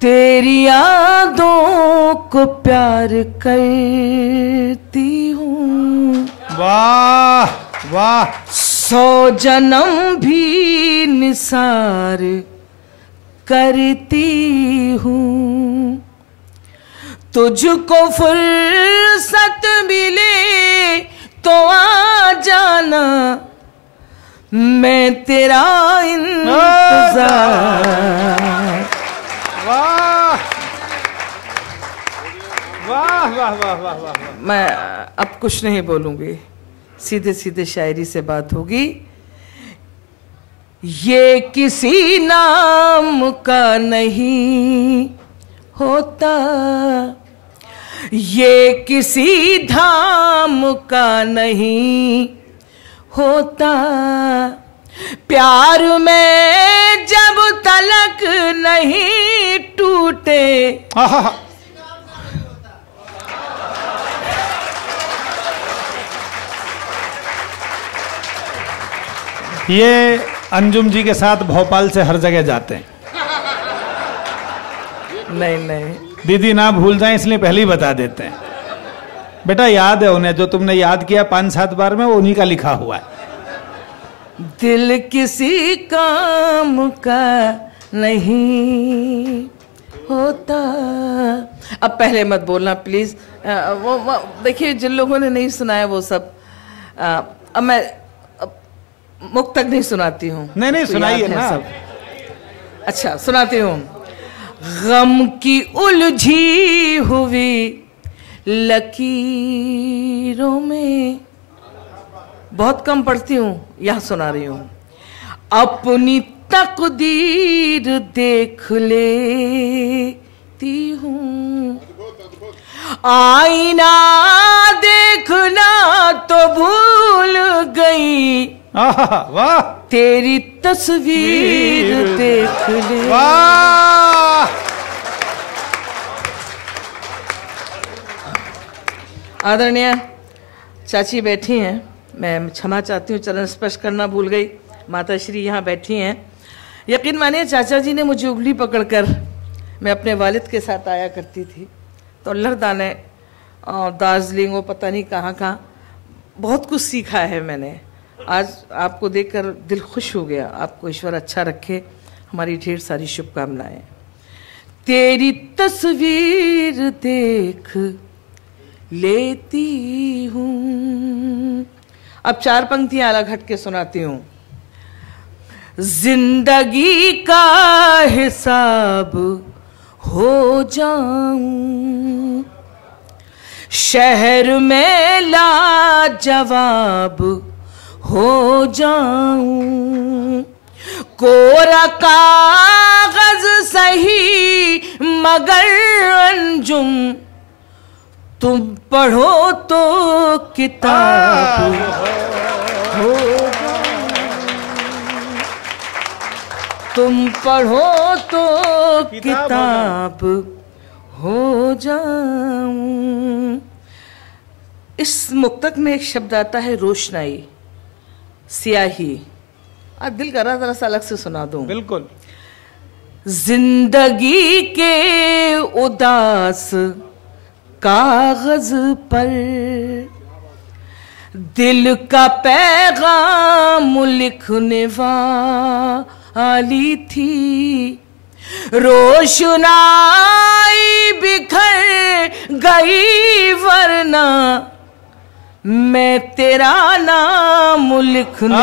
तेरी यादों को प्यार करती हूँ। वाह वाह। 100 जन्म भी निसार करती हूँ। तुझको फुर्सत मिले तो आ जाना, मैं तेरा इंतजार। वाह वाह वाह वाह वाह वाह। मैं अब कुछ नहीं बोलूंगी, सीधे सीधे शायरी से बात होगी। ये किसी नाम का नहीं होता, ये किसी धाम का नहीं होता, प्यार में जब तलक नहीं टूटे। ये अंजुम जी के साथ भोपाल से हर जगह जाते हैं। नहीं नहीं दीदी ना भूल जाए इसलिए पहले ही बता देते हैं। बेटा याद है उन्हें, जो तुमने याद किया 5-7 बार में, वो उन्हीं का लिखा हुआ है। दिल किसी काम का नहीं होता। अब पहले मत बोलना प्लीज। वो देखिए, जिन लोगों ने नहीं सुनाया वो सब, अब मैं मुक्त तक नहीं सुनाती हूँ। नहीं नहीं सुनाइए ना सब। अच्छा सुनाती हूँ। गम की उलझी हुई लकीरों में, बहुत कम पढ़ती हूँ, यहाँ सुना रही हूँ। अपनी तकदीर देख लेती हूँ, आईना देखना तो भूल गई, वाह तेरी तस्वीर देख ले। वाह। आदरणीय चाची बैठी हैं, मैं क्षमा चाहती हूँ, चरण स्पर्श करना भूल गई। माता श्री यहाँ बैठी हैं। यकीन मानिए चाचा जी ने मुझे उंगली पकड़कर, मैं अपने वालिद के साथ आया करती थी, तो लड़दाने दार्जिलिंग वो पता नहीं कहाँ कहाँ बहुत कुछ सीखा है मैंने। आज आपको देखकर दिल खुश हो गया। आपको ईश्वर अच्छा रखे, हमारी ढेर सारी शुभकामनाएं। तेरी तस्वीर देख लेती हूँ। अब 4 पंक्तियां अलग हट के सुनाती हूँ। जिंदगी का हिसाब हो जाऊं, शहर में लाजवाब हो जाऊं, कोरा कागज सही मगर अंजुम, तुम पढ़ो तो किताब हो जाऊं, तुम पढ़ो तो किताब हो जाऊं। इस मुक्तक में एक शब्द आता है रोशनाई, सियाही। आज दिल कर रहा जरा सा अलग से सुना दूं। बिल्कुल। जिंदगी के उदास कागज पर दिल का पैगाम लिखने वाली थी, रोशनाई बिखर गई वरना मैं तेरा नाम लिखने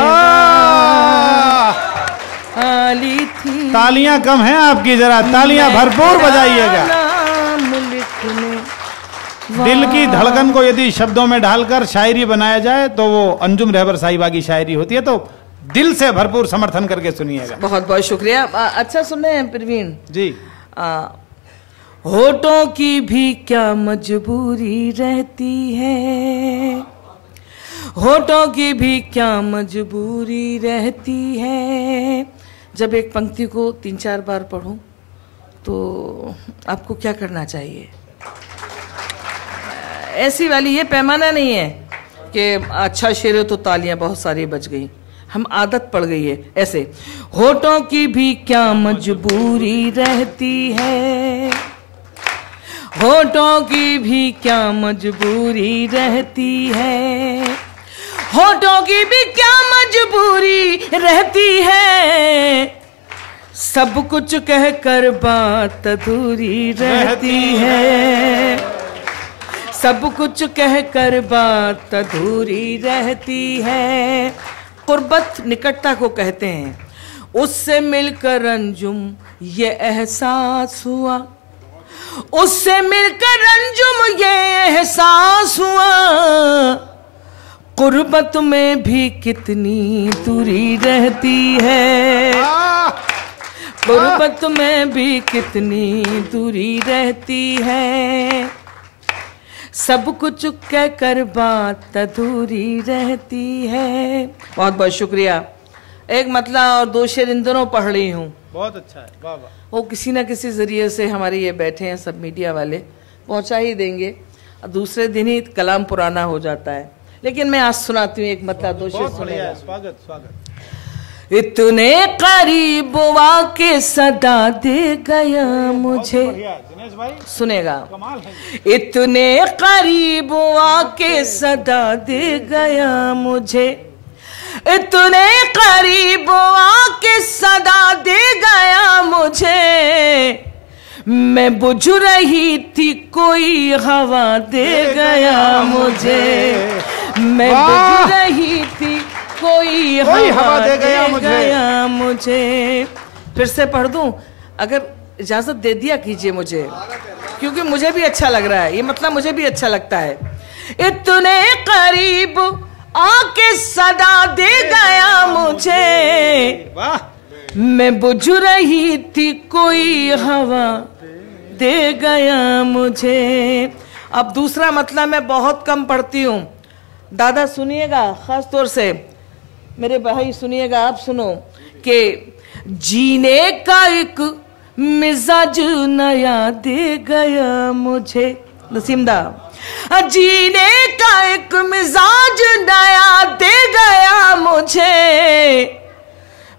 वाली थी। तालियां कम हैं आपकी, जरा तालियां भरपूर बजाइएगा। नाम लिखने दिल की धड़कन को यदि शब्दों में ढालकर शायरी बनाया जाए तो वो अंजुम रहबर साहिबा की शायरी होती है। तो दिल से भरपूर समर्थन करके सुनिएगा। बहुत बहुत शुक्रिया। अच्छा सुन रहे हैं प्रवीण जी। होठों की भी क्या मजबूरी रहती है, होठों की भी क्या मजबूरी रहती है। जब एक पंक्ति को 3-4 बार पढूं तो आपको क्या करना चाहिए? ऐसी वाली ये पैमाना नहीं है कि अच्छा शेर है तो तालियां बहुत सारी बज गई। हम आदत पड़ गई है ऐसे। होठों की भी क्या मजबूरी रहती है, होठों की भी क्या मजबूरी रहती है, होठों की भी क्या मजबूरी रहती है, सब कुछ कहकर बात अधूरी रहती है, सब कुछ कहकर बात अधूरी रहती है। कुर्बत निकटता को कहते हैं। उससे मिलकर अंजुम ये एहसास हुआ, उससे मिलकर अंजुम ये एहसास हुआ, कुर्बत में भी कितनी दूरी रहती है, कुर्बत में भी कितनी दूरी रहती है, सब कुछ कहकर बात अधूरी रहती है। बहुत बहुत शुक्रिया। एक मतला और 2 शेर इन दोनों पढ़ रही हूँ। बहुत अच्छा है, वाह वाह। वो किसी ना किसी जरिए से हमारे ये बैठे हैं सब मीडिया वाले, पहुंचा ही देंगे। दूसरे दिन ही कलाम पुराना हो जाता है, लेकिन मैं आज सुनाती हूँ एक मतला 2 शेर सुनेगा। स्वागत स्वागत। इतने करीब वाके सदा दे गया मुझे, सुनेगा। इतने करीब आके सदा दे गया मुझे, इतने करीब आके सदा दे गया मुझे, मैं बुझ रही थी कोई हवा दे गया मुझे, मैं बुझ रही थी कोई हवा दे गया मुझे। फिर से पढ़ दूं? अगर इजाजत दे दिया कीजिए मुझे, क्योंकि मुझे भी अच्छा लग रहा है ये, मतलब मुझे भी अच्छा लगता है। इतने करीब आके सदा दे गया मुझे, मैं बुझ रही थी कोई हवा दे गया मुझे। अब दूसरा मतलब मैं बहुत कम पढ़ती हूँ। दादा सुनिएगा, खास तौर से मेरे भाई सुनिएगा, आप सुनो कि जीने का एक मिजाज नया दे गया मुझे, नसीमदा, जीने का एक मिजाज नया दे गया मुझे,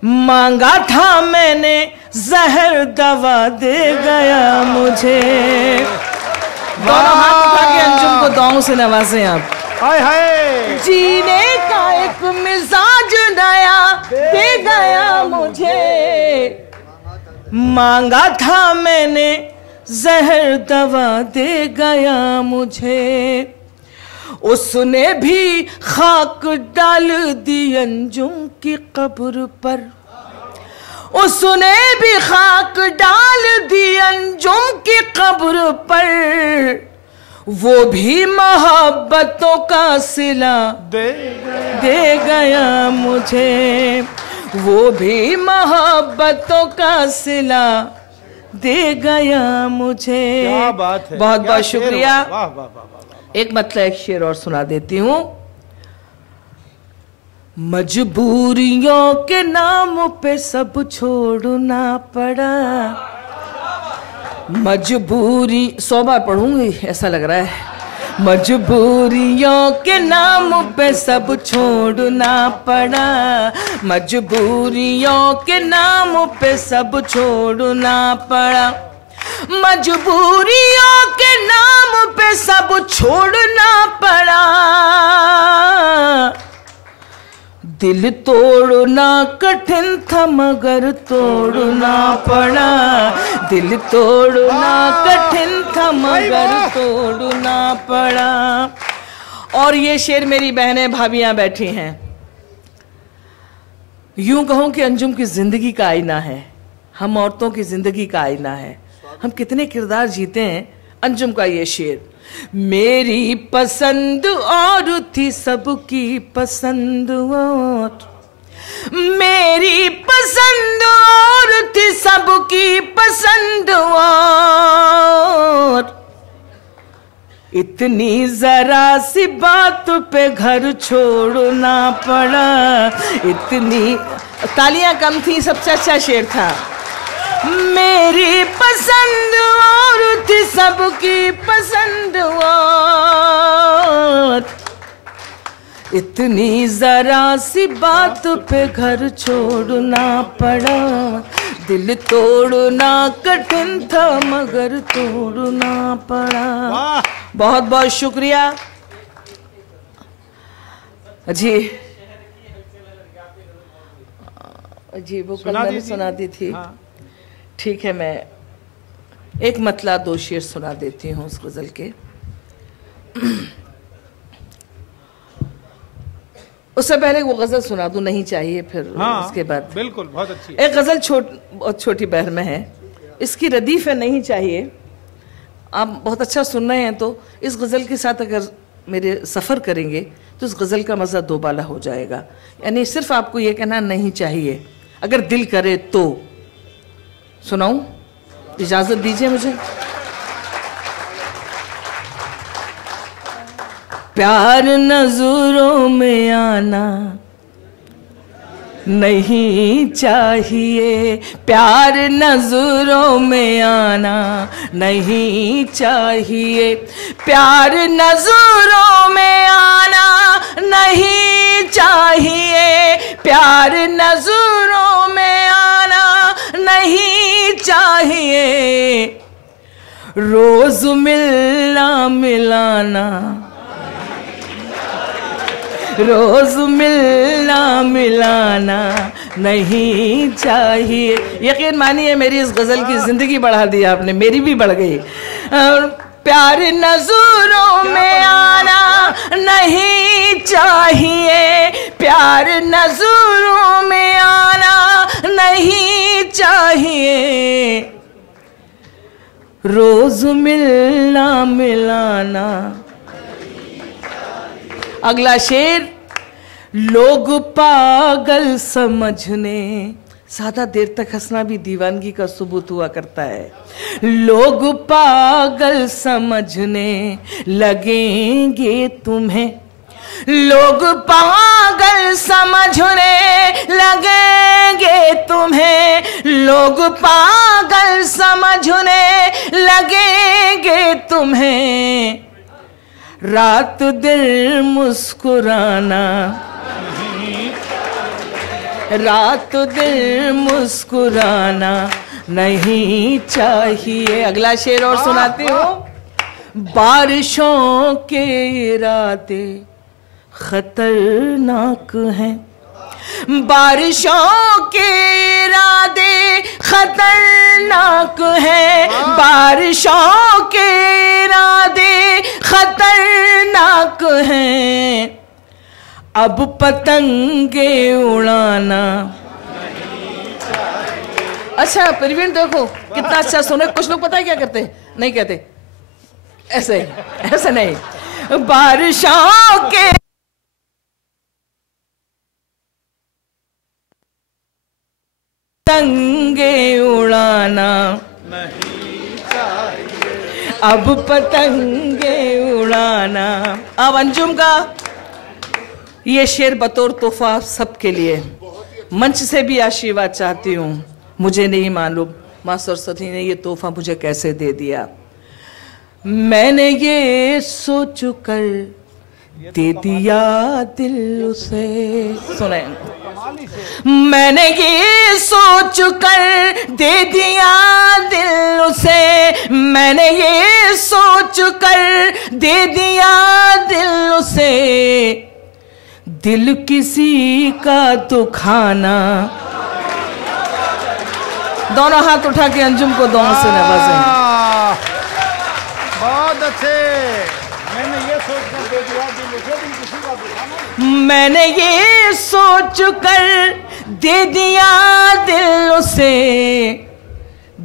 मांगा था मैंने जहर दवा दे गया मुझे। दोनों हाथ उठा के अंजुम को दुआओं से नवाजें आप। हाय हाय। जीने का एक मिजाज नया दे गया मुझे, मांगा था मैंने जहर दवा दे गया मुझे, उसने भी खाक डाल दी अंजुम की कब्र पर, उसने भी खाक डाल दी अंजुम की कब्र पर, वो भी मोहब्बतों का सिला दे गया मुझे, वो भी मोहब्बतों का सिला दे गया मुझे। क्या बात है, बहुत बहुत शुक्रिया। वाह वाह वाह। एक मतलब एक शेर और सुना देती हूँ। मजबूरियों के नाम पे सब छोड़ना पड़ा, मजबूरी 100 बार पढ़ूंगी ऐसा लग रहा है। मजबूरियों के नाम पे सब छोड़ना पड़ा, मजबूरियों के नाम पे सब छोड़ना पड़ा, मजबूरियों के नाम पे सब छोड़ना पड़ा, दिल तोड़ना कठिन था मगर तोड़ना पड़ा, दिल तोड़ना कठिन था मगर तोड़ना पड़ा। और ये शेर मेरी बहनें भाभियां बैठी हैं। यूं कहूं कि अंजुम की जिंदगी का आईना है, हम औरतों की जिंदगी का आईना है, हम कितने किरदार जीते हैं। अंजुम का ये शेर, मेरी पसंद और थी सबकी पसंद और, मेरी पसंद और थी सबकी पसंद और, इतनी जरा सी बात पे घर छोड़ना पड़ा, इतनी तालियां कम थी, सबसे अच्छा शेर था। मेरी पसंद और थी सबकी पसंद और, इतनी जरा सी बात पे घर छोड़ना पड़ा, दिल तोड़ना कठिन था मगर तोड़ना पड़ा। बहुत बहुत शुक्रिया जी। जी वो कल मैंने सुना दी थी। ठीक है, मैं एक मतला 2 शेर सुना देती हूँ उस गजल के। उससे पहले वो गजल सुना दूं, नहीं चाहिए फिर उसके बाद। बिल्कुल, बहुत अच्छी। एक गजल बहुत छोटी बहर में है, इसकी रदीफ है नहीं चाहिए। आप बहुत अच्छा सुन रहे हैं तो इस गजल के साथ अगर मेरे सफर करेंगे तो इस गजल का मजा दोबाला हो जाएगा। यानी सिर्फ आपको ये कहना नहीं चाहिए, अगर दिल करे तो। सुनाऊं? इजाजत दीजिए मुझे। प्यार नजरों में आना नहीं चाहिए, प्यार नजरों में आना नहीं चाहिए, प्यार नजरों में आना नहीं चाहिए, प्यार नजरों में आना नहीं चाहिए, रोज मिलना मिलाना, रोज मिलना मिलाना नहीं चाहिए। यकीन मानिए मेरी इस गजल की जिंदगी बढ़ा दी आपने, मेरी भी बढ़ गई। प्यार नजरों में आना नहीं चाहिए, प्यार नजरों में आना नहीं चाहिए, रोज मिलना मिलाना। अगला शेर, लोग पागल समझने, ज्यादा देर तक हंसना भी दीवानगी का सबूत हुआ करता है। लोग पागल समझने लगेंगे तुम्हें, लोग पागल समझने लगेंगे तुम्हें, लोग पागल समझने लगेंगे तुम्हें, रात दिन मुस्कुराना, रात दिन मुस्कुराना नहीं चाहिए। अगला शेर और सुनाती हूँ। बारिशों के इरादे खतरनाक हैं, बारिशों के इरादे खतरनाक हैं, बारिशों के इरादे खतरनाक हैं, अब पतंगे उड़ाना। अच्छा प्रवीण देखो कितना अच्छा सुने। कुछ लोग पता है क्या करते हैं, नहीं कहते ऐसे, ऐसे नहीं। बारिशों के पतंगे उड़ाना नहीं चाहिए, अब पतंगे उड़ाना। अब अंजुम का ये शेर बतौर तोहफा सबके लिए, मंच से भी आशीर्वाद चाहती हूँ। मुझे नहीं मालूम माँ सरस्वती ने ये तोहफा मुझे कैसे दे दिया। मैंने ये सोच कर दे दिया दिल उसे, सुने, मैंने ये सोच कर दे दिया दिल उसे, मैंने ये सोच कर दे दिया दिल उसे, दिल किसी का दुखाना। दोनों हाथ उठा के अंजुम को दोनों से नवाजें। बहुत अच्छे। मैंने ये सोच कर दे दिया दिल उसे, दिल किसी का दुखाना। मैंने ये सोच कर दे दिया दिल उसे,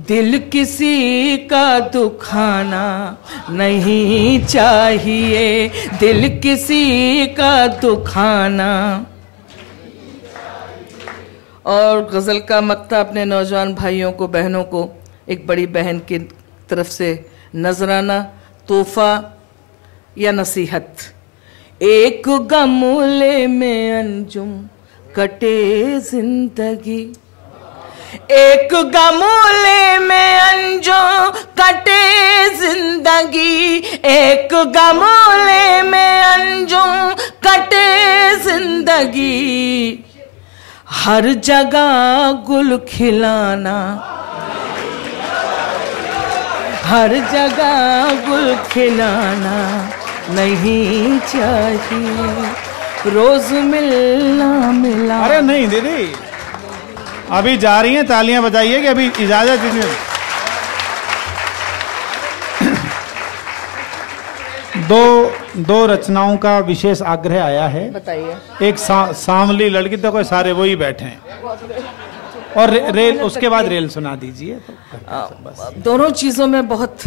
दिल किसी का दुखाना नहीं चाहिए, दिल किसी का दुखाना। और गज़ल का मक्ता अपने नौजवान भाइयों को, बहनों को, एक बड़ी बहन की तरफ से नजराना, तोहफा या नसीहत। एक गमले में अंजुम कटे जिंदगी, एक गमले में अंजुम कटे जिंदगी, एक गमले में अंजुम कटे लगी, हर जगह गुल खिलाना, हर जगह गुल खिलाना नहीं चाहिए, रोज मिलना मिला। अरे नहीं दीदी, अभी जा रही हैं, तालियां बजाइए कि अभी इजाजत दीजिए। दो रचनाओं का विशेष आग्रह आया है। बताइए। एक सांवली लड़की, तो कोई सारे वही बैठे हैं, और रेल, उसके बाद रेल सुना दीजिए। तो दोनों चीजों में बहुत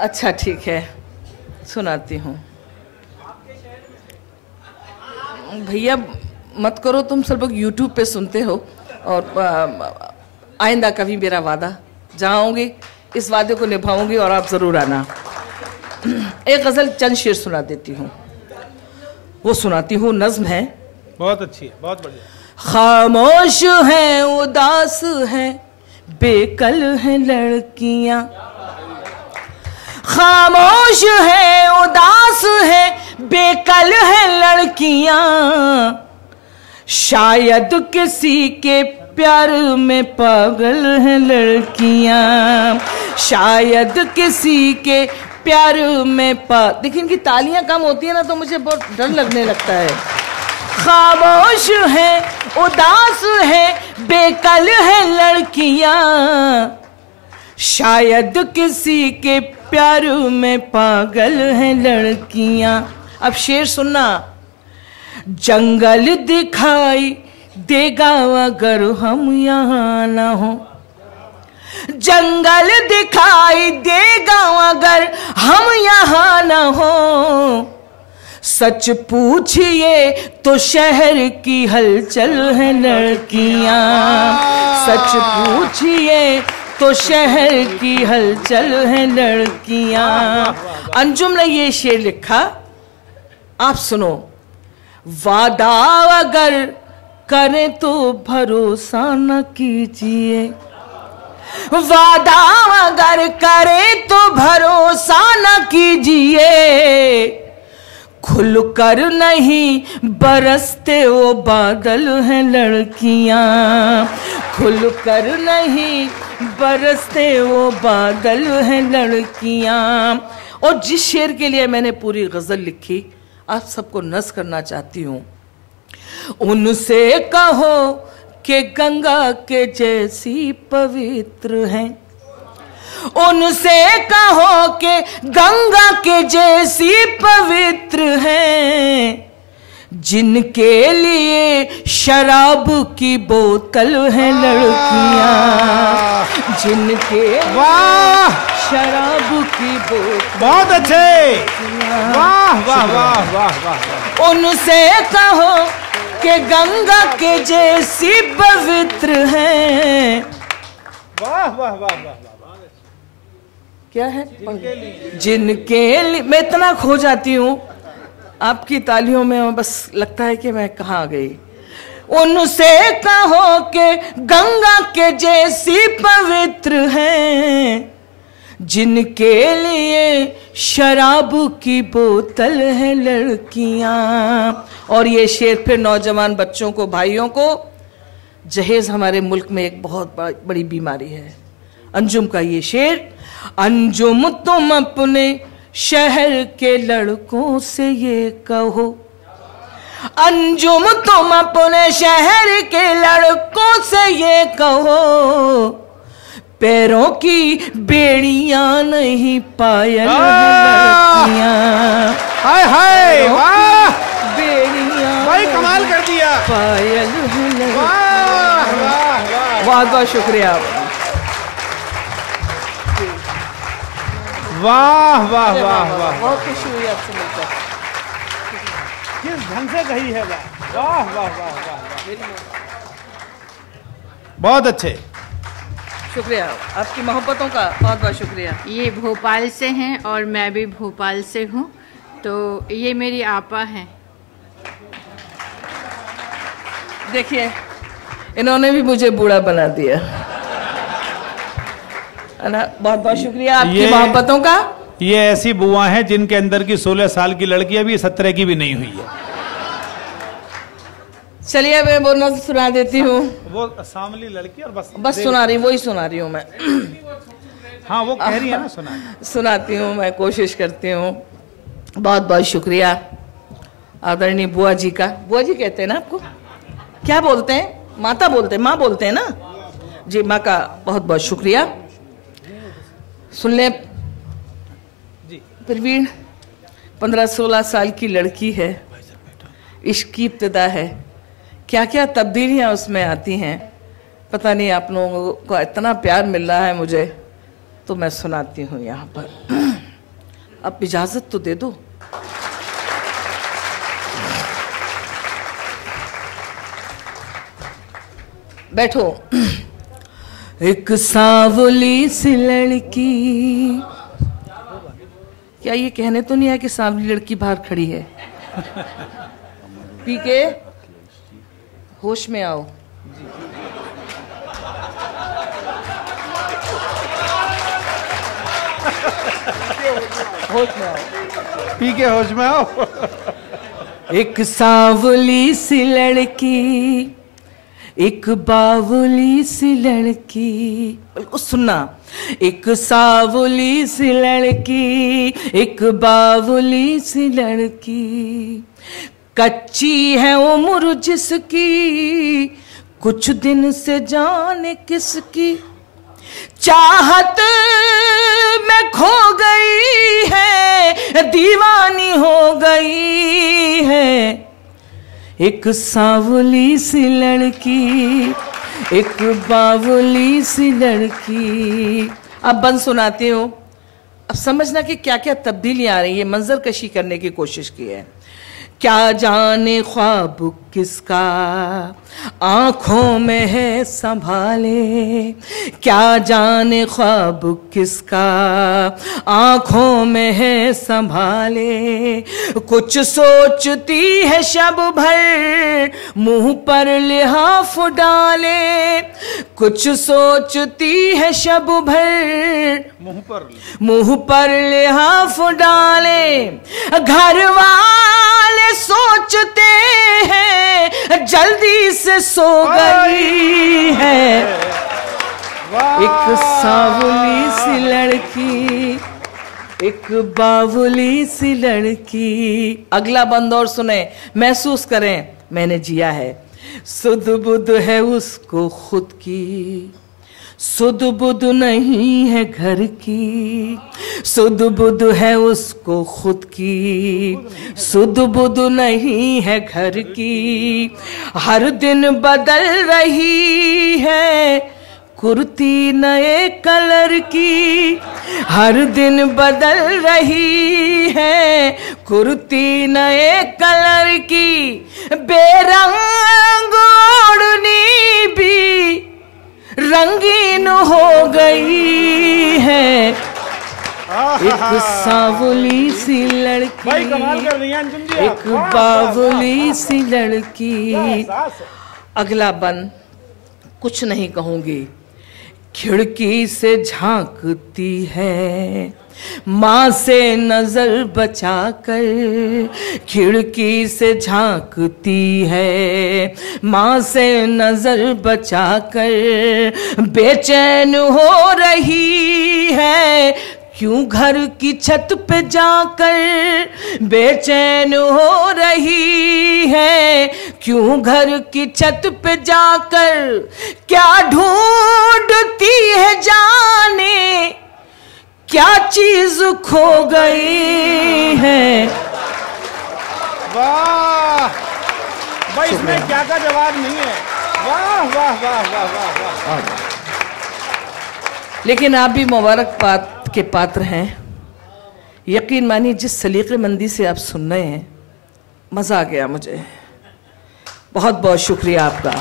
अच्छा, ठीक है, सुनाती हूँ। भैया मत करो, तुम सब लोग यूट्यूब पे सुनते हो, और आइंदा कभी मेरा वादा, जहाँ आऊंगी इस वादे को निभाऊंगी और आप जरूर आना। एक गजल चंद शेर सुना देती हूँ, वो सुनाती हूँ, नज्म है, बहुत अच्छी है, बहुत बढ़िया। खामोश है, उदास है, बेकल है लड़कियां, खामोश है, उदास है, बेकल है लड़कियां, शायद किसी के प्यार में पागल है लड़कियां, शायद किसी के प्यार में देखिए इनकी तालियां कम होती है ना, तो मुझे बहुत डर लगने लगता है। खामोश है, उदास है, बेकल है लड़कियां, शायद किसी के प्यार में पागल है लड़कियां। अब शेर सुनना। जंगल दिखाई देगा अगर हम यहाँ ना हो, जंगल दिखाई देगा अगर हम यहाँ न हो, सच पूछिए तो शहर की हलचल है लड़कियां, सच पूछिए तो शहर की हलचल है लड़कियां। अंजुम ने ये शेर लिखा, आप सुनो। वादा अगर करें तो भरोसा न कीजिए, वादा अगर करे तो भरोसा न कीजिए, खुलकर नहीं बरसते वो बादल हैं लड़कियां, खुलकर नहीं बरसते वो बादल हैं लड़कियां। और जिस शेर के लिए मैंने पूरी गजल लिखी, आप सबको नज़ करना चाहती हूँ। उनसे कहो कि गंगा के जैसी पवित्र हैं, उनसे कहो कि गंगा के जैसी पवित्र हैं, जिनके लिए शराब की बोतल है लड़कियां, जिनके वाह शराब की बोतल। बहुत अच्छे, वाह वाह वाह वाह वाह। उनसे कहो कि गंगा के जैसी पवित्र हैं। वाह वाह वाह वाह। क्या है? जिनके लिए मैं इतना खो जाती हूँ आपकी तालियों में, बस लगता है कि मैं कहाँ गई। उनसे कहो कि गंगा के जैसी पवित्र हैं, जिनके लिए शराब की बोतल है लड़कियां। और ये शेर फिर नौजवान बच्चों को, भाइयों को, जहेज हमारे मुल्क में एक बहुत बड़ी बीमारी है। अंजुम का ये शेर, अंजुम तुम अपने शहर के लड़कों से ये कहो, अंजुम तुम अपने शहर के लड़कों से ये कहो, पैरों की बेड़ियां नहीं पायल लड़कियां। हाय हाय, वाह, बेड़ियां भाई कमाल कर दिया, पायल लड़कियां। वाह वाह वाह, बहुत बहुत शुक्रिया। वाह वाह वाह वाह, बहुत खुशी हुई आपसे मिलकर। किस ढंग से कही है, वाह वाह वाह वाह, बहुत अच्छे, शुक्रिया आपकी मोहब्बतों का, बहुत बहुत शुक्रिया। ये भोपाल से हैं और मैं भी भोपाल से हूँ, तो ये मेरी आपा हैं। देखिए इन्होंने भी मुझे बूढ़ा बना दिया, है ना। बहुत बहुत शुक्रिया आपकी मोहब्बतों का। ये ऐसी बुआ हैं जिनके अंदर की 16 साल की लड़की अभी 17 की भी नहीं हुई है। चलिए मैं वो नज़्म सुना देती हूँ। वो सांवली लड़की और बस सुना रही, वही सुना रही हूँ मैं। हाँ वो कह रही है ना, सुनाती हूँ मैं, कोशिश करती हूँ। बहुत बहुत शुक्रिया आदरणीय बुआ जी का। बुआ जी कहते हैं ना आपको? क्या बोलते हैं? माता बोलते हैं, माँ बोलते हैं ना जी। माँ का बहुत बहुत शुक्रिया। सुन ले प्रवीण, 15-16 साल की लड़की है, इश्क की इब्तिदा है, क्या क्या तब्दीलियाँ उसमें आती हैं। पता नहीं आप लोगों को इतना प्यार मिल रहा है मुझे, तो मैं सुनाती हूँ यहाँ पर। अब इजाज़त तो दे दो। बैठो। एक सांवली सी लड़की, क्या ये कहने तो नहीं है कि सांवली लड़की बाहर खड़ी है? पी के होश में आओ। होश में आओ, पी के होश में आओ। एक सांवली सी लड़की, एक बावली सी लड़की, बिल्कुल सुनना। एक सांवली सी लड़की, एक बावली सी लड़की, कच्ची है उम्र जिसकी, कुछ दिन से जाने किसकी, चाहत में खो गई है, दीवानी हो गई है। एक सांवली सी लड़की, एक बावली सी लड़की। अब बंद सुनाती हूँ। अब समझना कि क्या क्या तब्दीलियां आ रही है। मंजर कशी करने की कोशिश की है। क्या जाने ख्वाब किसका आंखों में है संभाले, क्या जाने ख्वाब किसका आंखों में है संभाले। कुछ सोचती है शब भर मुंह पर लिहाफ डाले, कुछ सोचती है शब भर मुंह पर लिहाफ डाले। घर वाले सोचते हैं जल्दी से सो गई है। एक सांवली सी लड़की, एक बावली सी लड़की। अगला बंद और सुने, महसूस करें मैंने जिया है। सुध बुध है उसको खुद की, सुध बुध नहीं है घर की, सुध बुध है उसको खुद की, सुध बुध नहीं है घर की। हर दिन बदल रही है कुर्ती नए कलर की, हर दिन बदल रही है कुर्ती नए कलर की। बेरंग ओढ़नी भी रंगीन हो गई है। एक सांवली सी लड़की, एक बावली सी लड़की। अगला बन कुछ नहीं कहूंगी। खिड़की से झांकती है माँ से नजर बचाकर, खिड़की से झांकती है माँ से नजर बचाकर। बेचैन हो रही है क्यों घर की छत पे जाकर, बेचैन हो रही है क्यों घर की छत पे जाकर। क्या ढूंढती है जाने क्या चीज खो गई है। वाह भाई, इसमें क्या का जवाब नहीं है। वाह वाह वाह वाह वाह वाह। लेकिन आप भी मुबारकबाद के पात्र हैं। यकीन मानिए जिस सलीक़ेमंदी से आप सुन रहे हैं, मजा आ गया मुझे। बहुत बहुत शुक्रिया आपका।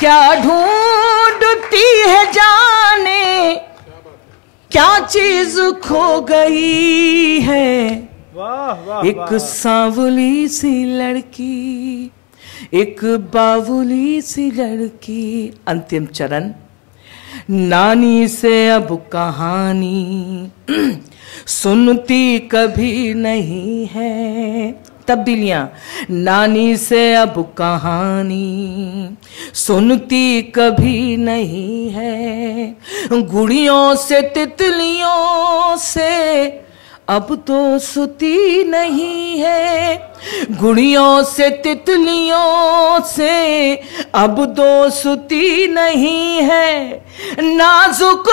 क्या ढूंढती है जाने क्या चीज खो गई है। वाह वाह। एक सांवली सी लड़की, एक बावली सी लड़की। अंतिम चरण। नानी से अब कहानी सुनती कभी नहीं है, तब्दीलियां। नानी से अब कहानी सुनती कभी नहीं है, गुड़ियों से तितलियों से अब तो सुती नहीं है, गुड़ियों से तितलियों से अब तो सुती नहीं है, नाजुक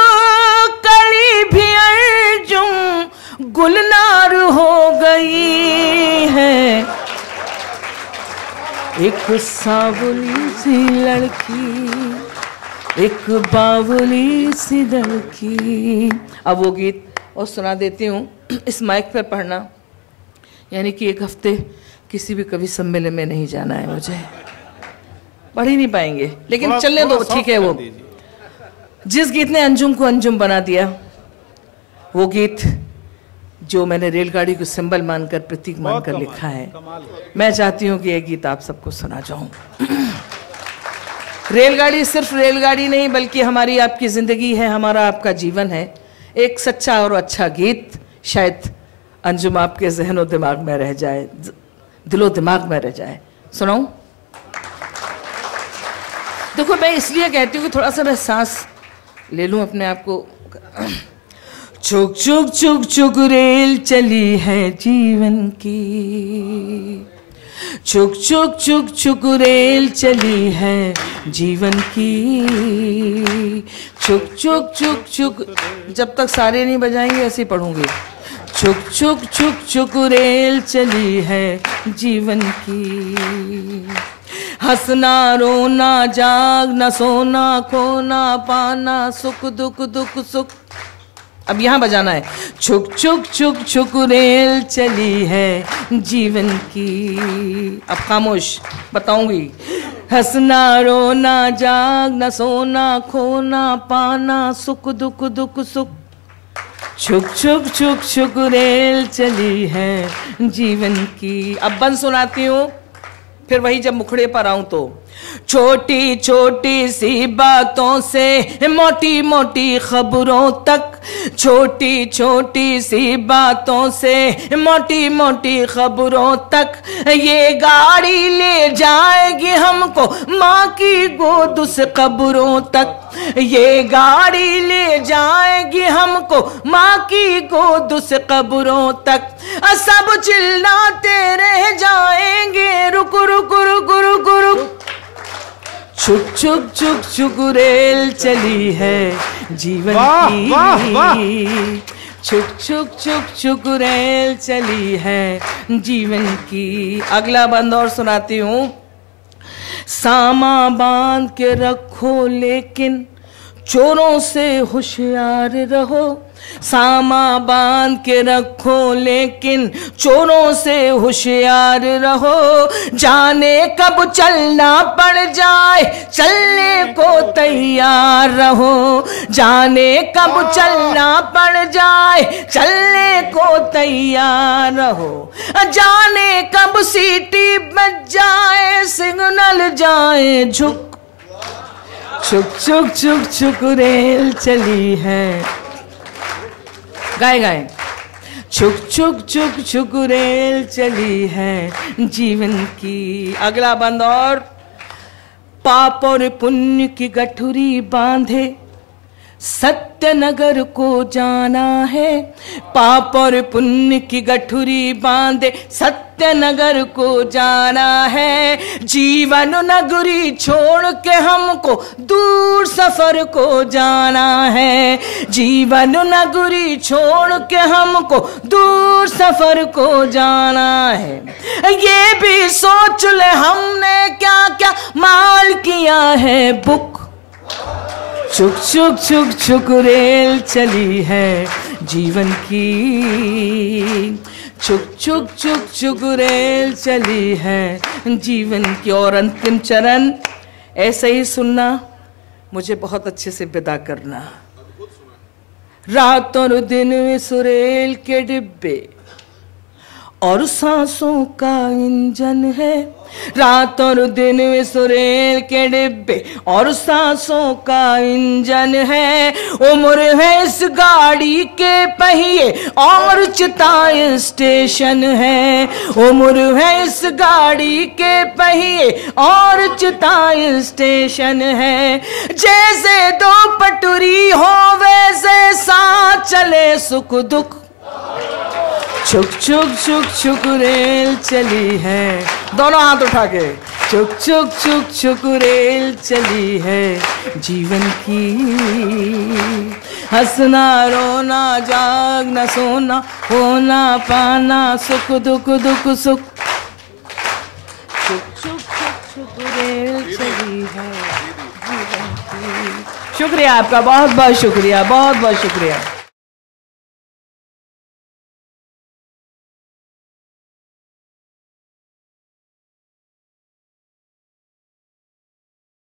कली भी अर्जुम गुलनार हो गई है, एक सावली सी लड़की एक बावली सी लड़की। अब वो गीत और सुना देती हूँ, इस माइक पर पढ़ना, यानी कि एक हफ्ते किसी भी कवि सम्मेलन में नहीं जाना है मुझे, पढ़ ही नहीं पाएंगे, लेकिन चलने दो, ठीक है। वो जिस गीत ने अंजुम को अंजुम बना दिया, वो गीत जो मैंने रेलगाड़ी को सिंबल मानकर, प्रतीक मानकर लिखा है, मैं चाहती हूँ कि यह गीत आप सबको सुना जाऊं। रेलगाड़ी सिर्फ रेलगाड़ी नहीं, बल्कि हमारी आपकी जिंदगी है, हमारा आपका जीवन है। एक सच्चा और अच्छा गीत, शायद अंजुम आपके ज़हन और दिमाग में रह जाए, दिलो दिमाग में रह जाए। सुनाऊं? देखो, मैं इसलिए कहती हूँ कि थोड़ा सा मैं सांस ले लूं अपने आप को। चुक चुक चुक चुक रेल चली है जीवन की, चुक चुक चुक चुक रेल चली है जीवन की, चुक चुक चुक चुक, जब तक सारे नहीं बजाएंगे ऐसे ही पढ़ूंगी। चुक चुक चुक चुक रेल चली है जीवन की, हंसना रोना जागना सोना खोना पाना सुख दुख दुख सुख। अब यहां बजाना है, छुक छुक छुक छुक रेल चली है जीवन की। अब खामोश, बताऊंगी। हंसना रोना जागना सोना खोना पाना सुख दुख दुख सुख, छुक छुक छुक छुक रेल चली है जीवन की। अब बंद सुनाती हूं, फिर वही जब मुखड़े पर आऊं तो। छोटी छोटी सी बातों से मोटी मोटी खबरों तक, छोटी छोटी सी बातों से मोटी मोटी खबरों तक, ये गाड़ी ले जाएगी हमको माँ की गोद से कब्रों तक, ये गाड़ी ले जाएगी हमको माँ की गोद से कब्रों तक। सब चिल्लाते रह जाएंगे रुक रुक रुक रुक रुक, छुक छुक छुक छुक रेल चली है जीवन की, वाह, वाह। छुक छुक छुक छुक रेल चली है जीवन की। अगला बंद और सुनाती हूं। सामा बांध के रखो लेकिन चोरों से होशियार रहो, सामा बांध के रखो लेकिन चोरों से होशियार रहो, जाने कब चलना पड़ जाए चलने को तैयार रहो, जाने कब चलना पड़ जाए चलने को तैयार रहो, जाने कब सीटी बज जाए सिग्नल जाए झुक, छुक छुक छुक छुक रेल चली है। गाए गाए। छुक छुक छुक छुक रेल चली है जीवन की। अगला बंद और। पाप और पुण्य की गठुरी बांधे सत्यनगर को जाना है, पाप और पुण्य की गठुरी बांधे सत्यनगर को जाना है, जीवन नगरी छोड़ के हमको दूर सफर को जाना है, जीवन नगरी छोड़ के हमको दूर सफर को जाना है। ये भी सोच ले हमने क्या क्या माल किया है बुक, छुक छुक छुक छुक रेल चली है जीवन की, छुक छुक छुक छुक रेल चली है जीवन की। और अंतिम चरण ऐसे ही सुनना, मुझे बहुत अच्छे से विदा करना। रात और दिन में सुरेल के डिब्बे और सांसों का इंजन है, रात और दिन इस रेल के डिब्बे और सांसों का इंजन है। उम्र है इस गाड़ी के पहिए और चिता स्टेशन है। उम्र है इस गाड़ी के पहिए और चिता स्टेशन है। जैसे दो पटरी हो वैसे साथ चले सुख दुख, छुक छुक छुक छुक रेल चली है। दोनों हाथ उठा के छुक छुक छुक छुक रेल चली है जीवन की। हंसना रोना जागना सोना होना पाना सुख दुख दुख सुख, छुक छुक छुक छुक रेल चली है जीवन की। शुक्रिया आपका, बहुत बहुत शुक्रिया, बहुत बहुत शुक्रिया।